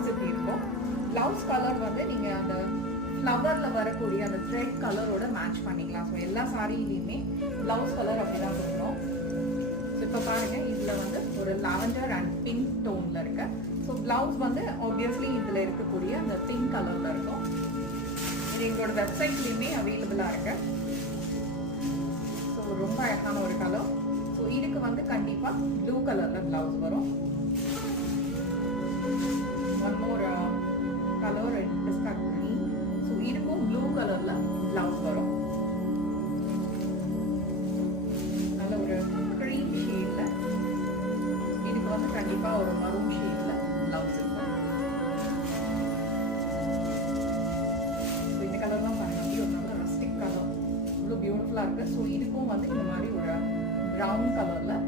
Blouse இப்படி இருக்கும். Blouse colour வந்து நீங்கள் அந்த ஃப்ளவரில் வரக்கூடிய அந்த த்ரெட் கலரோட மேட்ச் பண்ணிக்கலாம். ஸோ எல்லா சாரிலையுமே ப்ளவுஸ் கலர் அப்படி தான் கொடுக்கணும். ஸோ இப்போ பாருங்கள், இதில் வந்து ஒரு லாவெண்டர் அண்ட் பிங்க் டோனில் இருக்கு. ஸோ ப்ளவுஸ் வந்து ஆப்வியஸ்லி இதில் இருக்கக்கூடிய அந்த பிங்க் கலரில் இருக்கும். இது எங்களோட வெப்சைட்லேயுமே அவைலபிளாக இருக்கு. ஸோ ரொம்ப அழகான ஒரு கலர். ஸோ இதுக்கு வந்து கண்டிப்பாக ப்ளூ கலரில் ப்ளவுஸ் வரும். ஒன் மோர் கலர் டிஸ்கட் பண்ணி, ஸோ இதுக்கும் ப்ளூ கலரில் ப்ளவுஸ் வரும். நல்ல ஒரு க்ரீம் ஷேடில், இதுக்கு வந்து கண்டிப்பாக ஒரு மரூன் ஷேடில் ப்ளவுஸ் இருக்கும். ஸோ இந்த கலர்லாம் பாருங்க, ஒரு நல்ல ரஸ்டிக் கலர், இவ்வளோ பியூட்டிஃபுல்லாக இருக்குது. ஸோ இதுக்கும் வந்து இந்த மாதிரி ஒரு ப்ரௌன் கலரில்